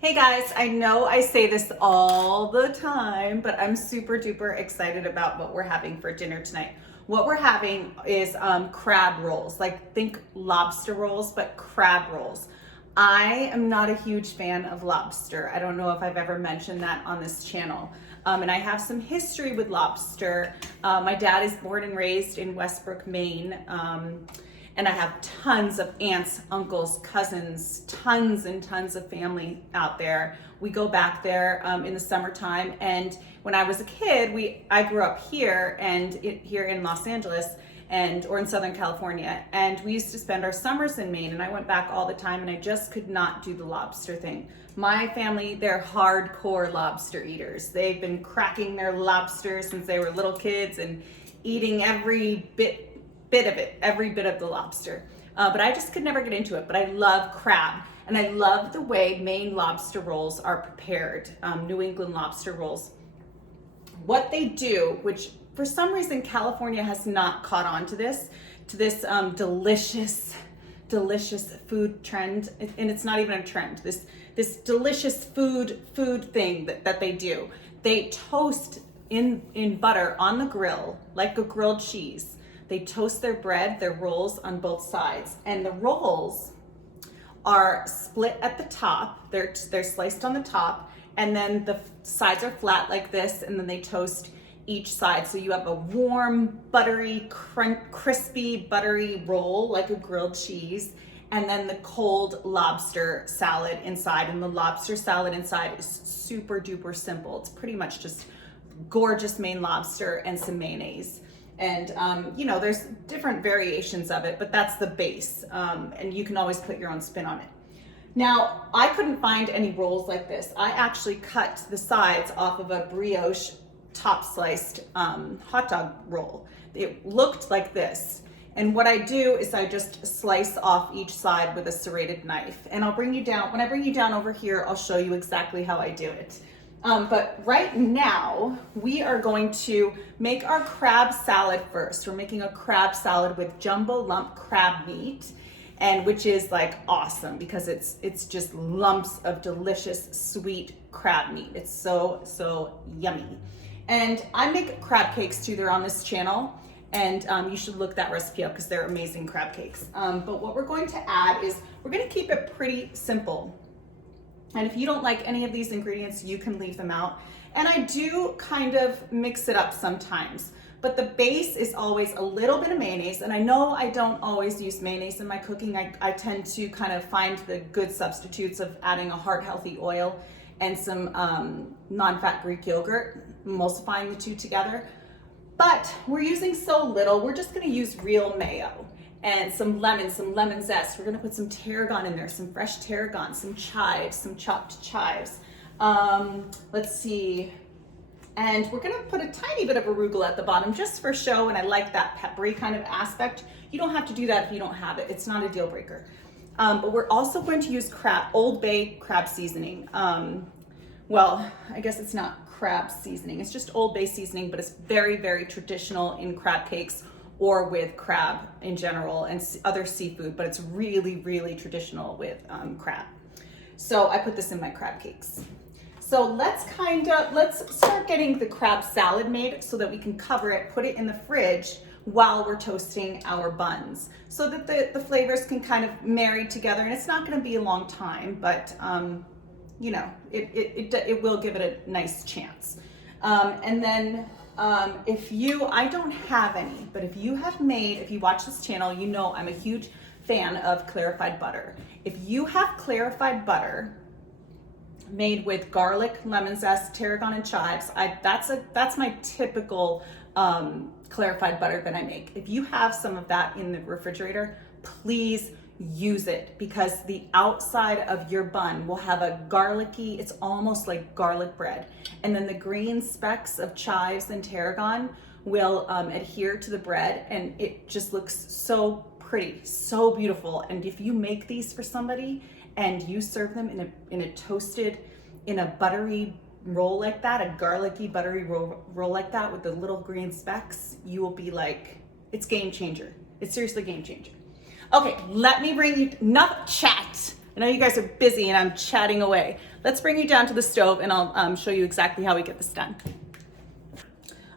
Hey guys, I know I say this all the time, but I'm super duper excited about what we're having for dinner tonight. What we're having is crab rolls, like think lobster rolls, but crab rolls. I am not a huge fan of lobster. I don't know if I've ever mentioned that on this channel. And I have some history with lobster. My dad is born and raised in Westbrook, Maine. And I have tons of aunts, uncles, cousins, tons and tons of family out there. We go back there in the summertime. And when I was a kid, I grew up here here in Los Angeles or in Southern California. And we used to spend our summers in Maine. And I went back all the time and I just could not do the lobster thing. My family, they're hardcore lobster eaters. They've been cracking their lobster since they were little kids and eating every bit of it, every bit of the lobster. But I just could never get into it. But I love crab. And I love the way Maine lobster rolls are prepared, New England lobster rolls. What they do, which for some reason California has not caught on to this delicious food trend, and it's not even a trend, this delicious food thing that they do. They toast in butter on the grill, like a grilled cheese. They toast their bread, their rolls on both sides. And the rolls are split at the top. They're sliced on the top, and then the sides are flat like this, and then they toast each side. So you have a warm, buttery, crispy, buttery roll, like a grilled cheese, and then the cold lobster salad inside. And the lobster salad inside is super duper simple. It's pretty much just gorgeous Maine lobster and some mayonnaise. And, there's different variations of it, but that's the base. And you can always put your own spin on it. Now, I couldn't find any rolls like this. I actually cut the sides off of a brioche top sliced hot dog roll. It looked like this. And what I do is I just slice off each side with a serrated knife. And when I bring you down over here, I'll show you exactly how I do it. But right now, we are going to make our crab salad first. We're making a crab salad with jumbo lump crab meat, and which is like awesome because it's just lumps of delicious sweet crab meat. It's so yummy. And I make crab cakes too. They're on this channel, and you should look that recipe up because they're amazing crab cakes. But what we're going to add is we're going to keep it pretty simple. And if you don't like any of these ingredients, you can leave them out. And I do kind of mix it up sometimes, but the base is always a little bit of mayonnaise. And I know I don't always use mayonnaise in my cooking. I tend to kind of find the good substitutes of adding a heart-healthy oil and some non-fat Greek yogurt, emulsifying the two together. But we're using so little, we're just gonna use real mayo. And some lemon zest. We're gonna put some tarragon in there, some fresh tarragon, some chives, some chopped chives. Let's see. And we're gonna put a tiny bit of arugula at the bottom just for show, and I like that peppery kind of aspect. You don't have to do that if you don't have it. It's not a deal breaker. But we're also going to use Old Bay crab seasoning. Well, I guess it's not crab seasoning. It's just Old Bay seasoning, but it's very, very traditional in crab cakes or with crab in general and other seafood, but it's really, really traditional with crab. So I put this in my crab cakes. So let's start getting the crab salad made so that we can cover it, put it in the fridge while we're toasting our buns so that the flavors can kind of marry together. And it's not gonna be a long time, but it will give it a nice chance. And then I don't have any, but if you watch this channel, you know I'm a huge fan of clarified butter. If you have clarified butter made with garlic, lemon zest, tarragon, and chives, that's my typical clarified butter that I make. If you have some of that in the refrigerator, please use it because the outside of your bun will have a garlicky, it's almost like garlic bread. And then the green specks of chives and tarragon will adhere to the bread, and it just looks so pretty, so beautiful. And if you make these for somebody and you serve them in a buttery roll like that, a garlicky buttery roll like that with the little green specks, you will be like, it's game changer. It's seriously game changer. Okay, let me bring you, enough chat. I know you guys are busy and I'm chatting away. Let's bring you down to the stove and I'll show you exactly how we get this done.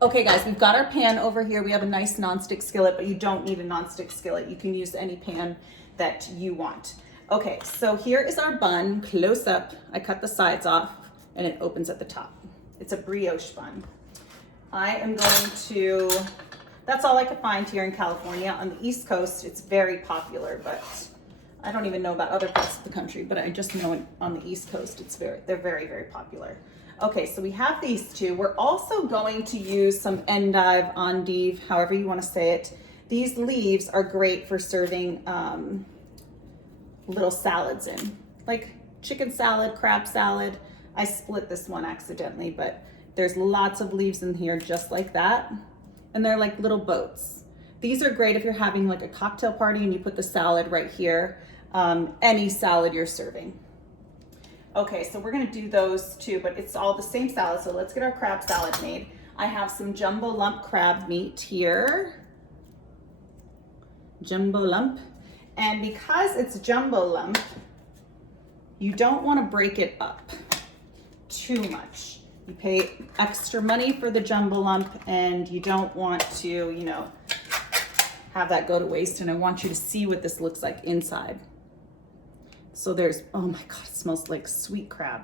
Okay guys, we've got our pan over here. We have a nice nonstick skillet, but you don't need a nonstick skillet. You can use any pan that you want. Okay, so here is our bun, close up. I cut the sides off and it opens at the top. It's a brioche bun. I am going to, that's all I could find here in California. On the East Coast, it's very popular, but I don't even know about other parts of the country, but I just know on the East Coast, they're very, very popular. Okay, so we have these two. We're also going to use some endive, however you want to say it. These leaves are great for serving little salads in, like chicken salad, crab salad. I split this one accidentally, but there's lots of leaves in here just like that. And they're like little boats. These are great if you're having like a cocktail party and you put the salad right here, any salad you're serving. Okay, so we're gonna do those two, but it's all the same salad. So let's get our crab salad made. I have some jumbo lump crab meat here. Jumbo lump. And because it's jumbo lump, you don't wanna break it up too much. You pay extra money for the jumbo lump and you don't want to, you know, have that go to waste. And I want you to see what this looks like inside. So there's, oh my God, it smells like sweet crab.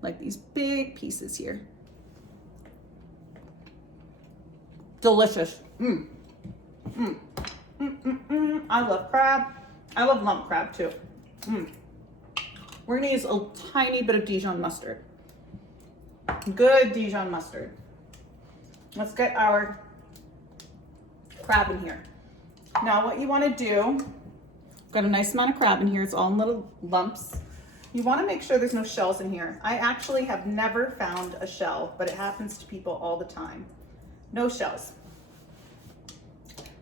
Like these big pieces here. Delicious. I love crab. I love lump crab too. We're gonna use a tiny bit of Dijon mustard. Good Dijon mustard. Let's get our crab in here. Now what you wanna do, got a nice amount of crab in here. It's all in little lumps. You want to make sure there's no shells in here. I actually have never found a shell, but it happens to people all the time. No shells.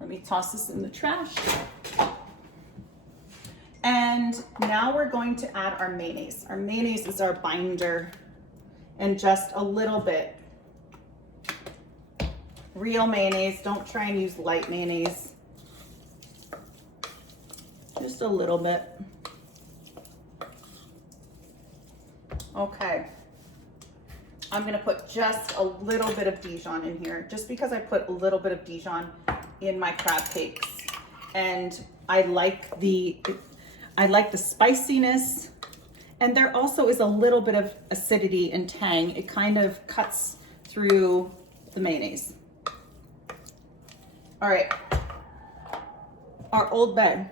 Let me toss this in the trash. And now we're going to add our mayonnaise. Our mayonnaise is our binder, and just a little bit. Real mayonnaise. Don't try and use light mayonnaise. Just a little bit. Okay. I'm gonna put just a little bit of Dijon in here, just because I put a little bit of Dijon in my crab cakes. And I like the spiciness. And there also is a little bit of acidity and tang. It kind of cuts through the mayonnaise. All right. Our Old Bay.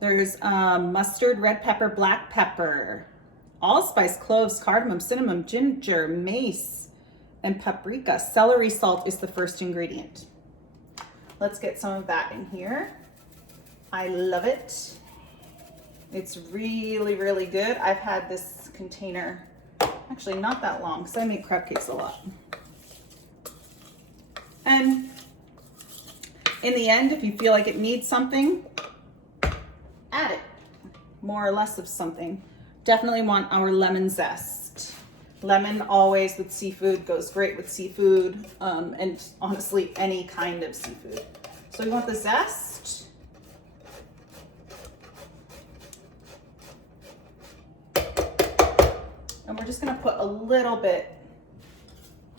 There's mustard, red pepper, black pepper, allspice, cloves, cardamom, cinnamon, ginger, mace, and paprika. Celery salt is the first ingredient. Let's get some of that in here. I love it. It's really, really good. I've had this container actually not that long because I make crab cakes a lot. And in the end, if you feel like it needs something, add it, more or less of something. Definitely want our lemon zest. Lemon always with seafood goes great with seafood, and honestly, any kind of seafood. So we want the zest. And we're just gonna put a little bit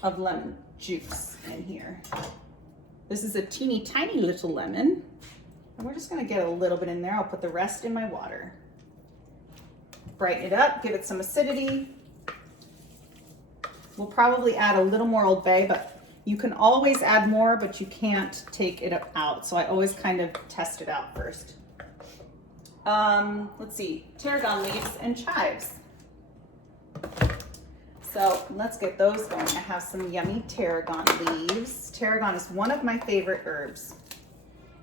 of lemon juice in here. This is a teeny tiny little lemon. And we're just gonna get a little bit in there. I'll put the rest in my water. Brighten it up, give it some acidity. We'll probably add a little more Old Bay, but you can always add more, but you can't take it out. So I always kind of test it out first. Let's see, tarragon leaves and chives. So let's get those going. I have some yummy tarragon leaves. Tarragon is one of my favorite herbs.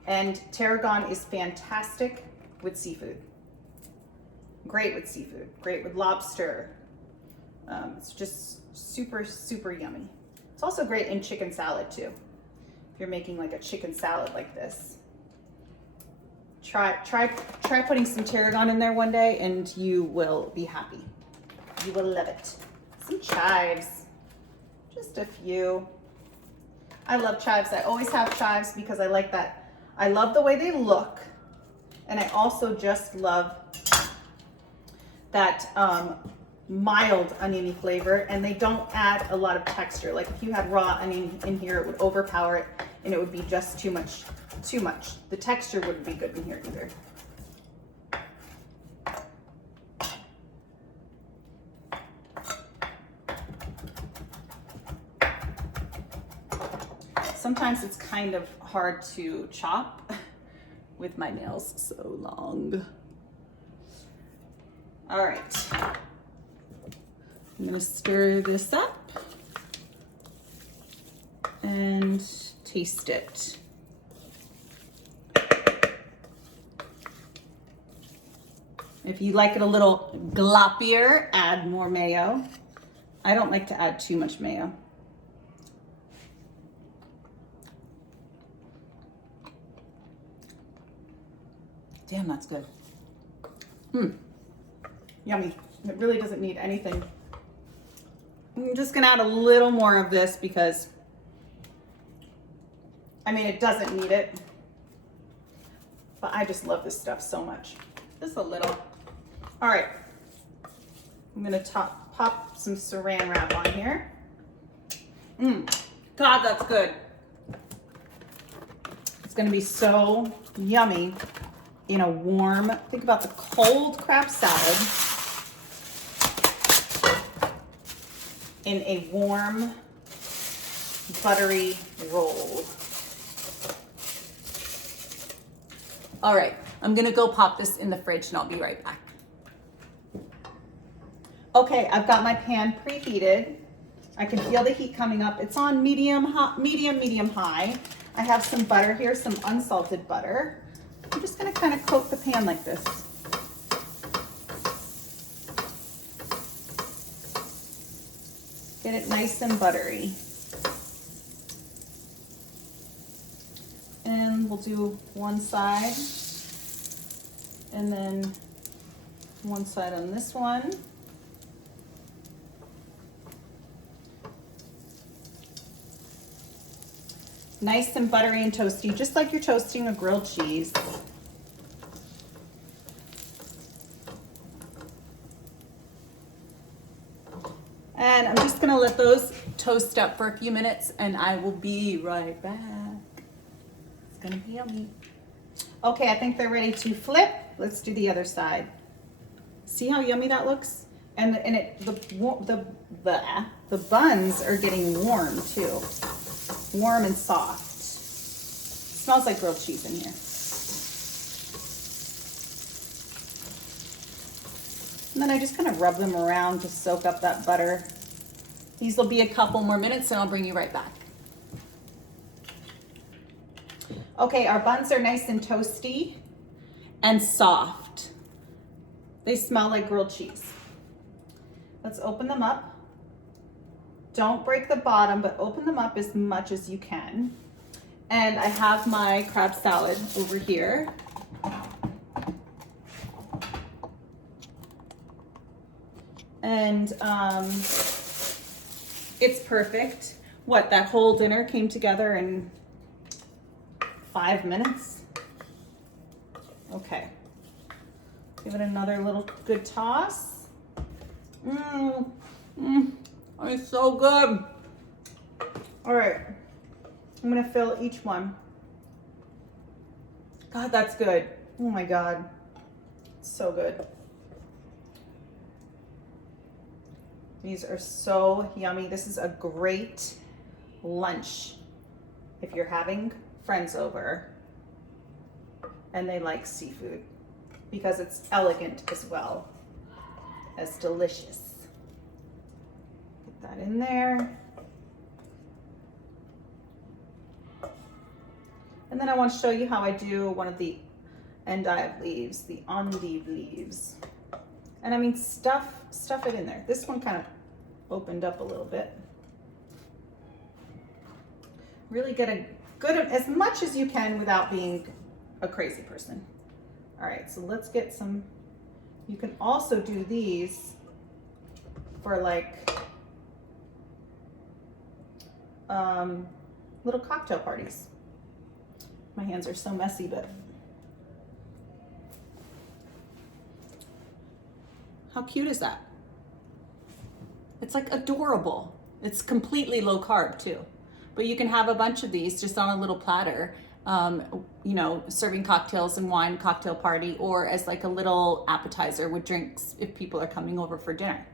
And tarragon is fantastic with seafood. Great with seafood, great with lobster. It's just super, super yummy. It's also great in chicken salad too. If you're making like a chicken salad like this. Try putting some tarragon in there one day and you will be happy. You will love it. Some chives, just a few. I love chives. I always have chives because I like that. I love the way they look And I also just love that mild oniony flavor, and they don't add a lot of texture. Like if you had raw onion in here, it would overpower it and it would be just too much. The texture wouldn't be good in here either. Sometimes it's kind of hard to chop with my nails so long. All right, I'm gonna stir this up and taste it. If you like it a little gloppier, add more mayo. I don't like to add too much mayo. Damn, that's good. Yummy. It really doesn't need anything. I'm just gonna add a little more of this because, I mean, it doesn't need it, but I just love this stuff so much. Just a little. All right, I'm gonna pop some saran wrap on here. God, that's good. It's gonna be so yummy in a warm, think about the cold crab salad in a warm, buttery roll. All right, I'm gonna go pop this in the fridge and I'll be right back. Okay, I've got my pan preheated. I can feel the heat coming up. It's on medium high. I have some butter here, some unsalted butter. I'm just gonna kind of coat the pan like this. Get it nice and buttery. And we'll do one side and then one side on this one. Nice and buttery and toasty, just like you're toasting a grilled cheese. And I'm just gonna let those toast up for a few minutes and I will be right back. It's gonna be yummy. Okay, I think they're ready to flip. Let's do the other side. See how yummy that looks? And the buns are getting warm too. Warm and soft. Smells like grilled cheese in here. And then I just kind of rub them around to soak up that butter. These will be a couple more minutes and I'll bring you right back. Okay, our buns are nice and toasty and soft. They smell like grilled cheese. Let's open them up. Don't break the bottom, but open them up as much as you can. And I have my crab salad over here. And it's perfect. What, that whole dinner came together in 5 minutes? Okay. Give it another little good toss. It's so good. All right, I'm gonna fill each one. God, that's good. Oh my God, it's so good. These are so yummy. This is a great lunch if you're having friends over and they like seafood, because it's elegant as well as delicious. That in there. And then I want to show you how I do one of the endive leaves, the endive leaves. And I mean, stuff it in there. This one kind of opened up a little bit. Really get a good, as much as you can without being a crazy person. All right, so let's get some. You can also do these for like little cocktail parties. My hands are so messy, but How cute is that? It's like adorable. It's completely low carb too. But you can have a bunch of these just on a little platter, you know, serving cocktails and wine cocktail party, or as like a little appetizer with drinks if people are coming over for dinner.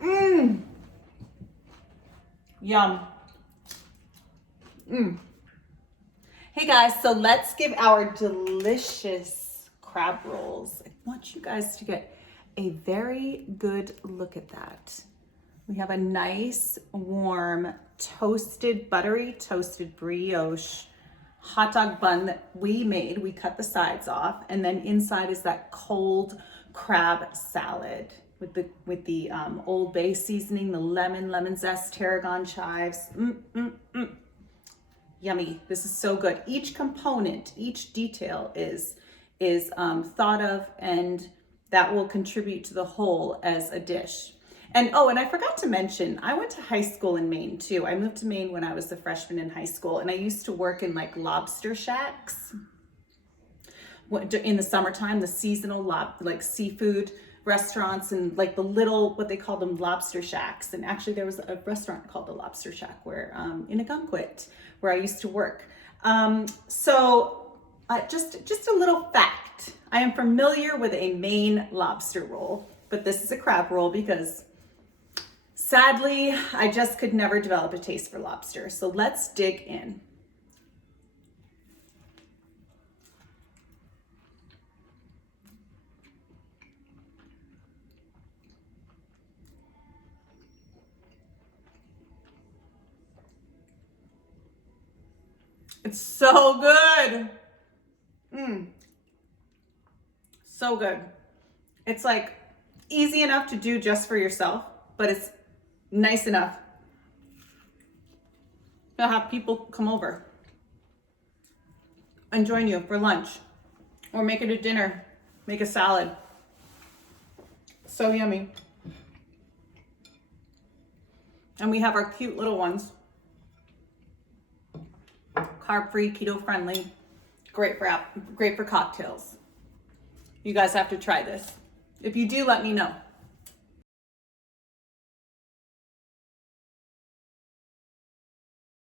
Mmm. Yum. Mmm. Hey guys, so let's give our delicious crab rolls. I want you guys to get a very good look at that. We have a nice, warm, toasted, buttery toasted brioche hot dog bun that we made. We cut the sides off, and then inside is that cold crab salad with the Old Bay seasoning, the lemon zest, tarragon, chives. Yummy. This is so good. Each component, each detail is thought of, and that will contribute to the whole as a dish. And oh, and I forgot to mention, I went to high school in Maine too. I moved to Maine when I was a freshman in high school, and I used to work in like lobster shacks in the summertime, the seasonal like seafood restaurants, and like the little, what they call them, lobster shacks. And actually there was a restaurant called the Lobster Shack where in Agunquit, where I used to work. Just a little fact. I am familiar with a Maine lobster roll, but this is a crab roll because sadly, I just could never develop a taste for lobster. So let's dig in. It's so good. So good. It's like easy enough to do just for yourself, but it's nice enough to have people come over and join you for lunch, or make it a dinner, make a salad. So yummy. And we have our cute little ones. Carb-free, keto-friendly, great for cocktails. You guys have to try this. If you do, let me know.